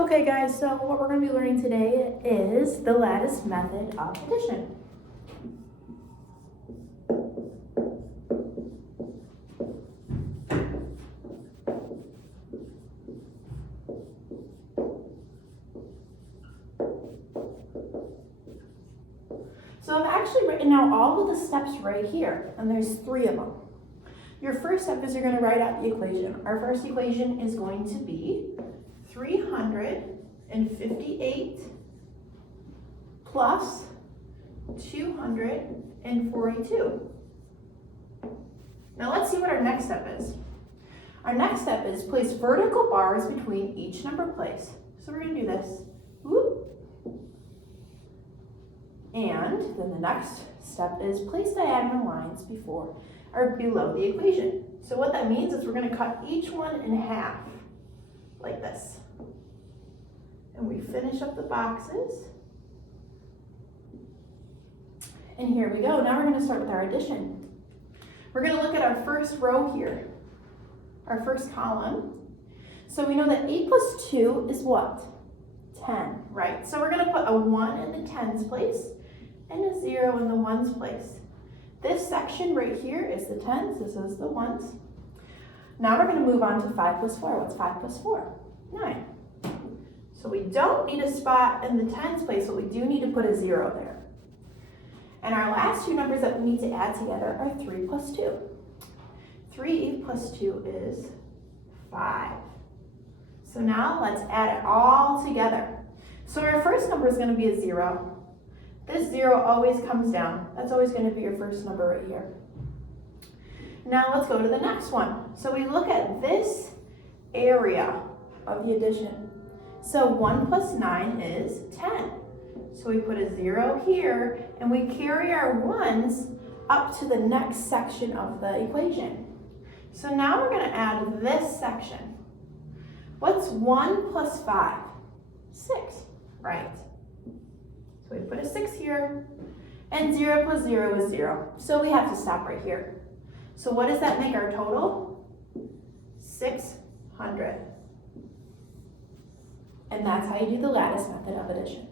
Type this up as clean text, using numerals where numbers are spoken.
Okay guys, so what we're going to be learning today is the lattice method of addition. So I've actually written out all of the steps right here, and there's 3 of them. Your first step is you're going to write out the equation. Our first equation is going to be 358 plus 242. Now let's see what our next step is. Our next step is place vertical bars between each number place. So we're going to do this. Whoop. And then the next step is place diagonal lines before or below the equation. So what that means is we're going to cut each one in half, like this. And we finish up the boxes. And here we go. Now we're going to start with our addition. We're going to look at our first row here, our first column. So we know that 8 plus 2 is what? 10, right? So we're going to put a 1 in the tens place and a 0 in the ones place. This section right here is the tens, this is the ones. Now we're going to move on to 5 plus 4. What's 5 plus 4? 9. So we don't need a spot in the tens place, but we do need to put a 0 there. And our last 2 numbers that we need to add together are 3 plus 2. 3 plus 2 is 5. So now let's add it all together. So our first number is going to be a 0. This 0 always comes down. That's always going to be your first number right here. Now let's go to the next one. So we look at this area of the addition. So 1 plus 9 is 10. So we put a 0 here, and we carry our ones up to the next section of the equation. So now we're going to add this section. What's 1 plus 5? 6, right? So we put a 6 here, and 0 plus 0 is 0. So we have to stop right here. So what does that make our total? 600. And that's how you do the lattice method of addition.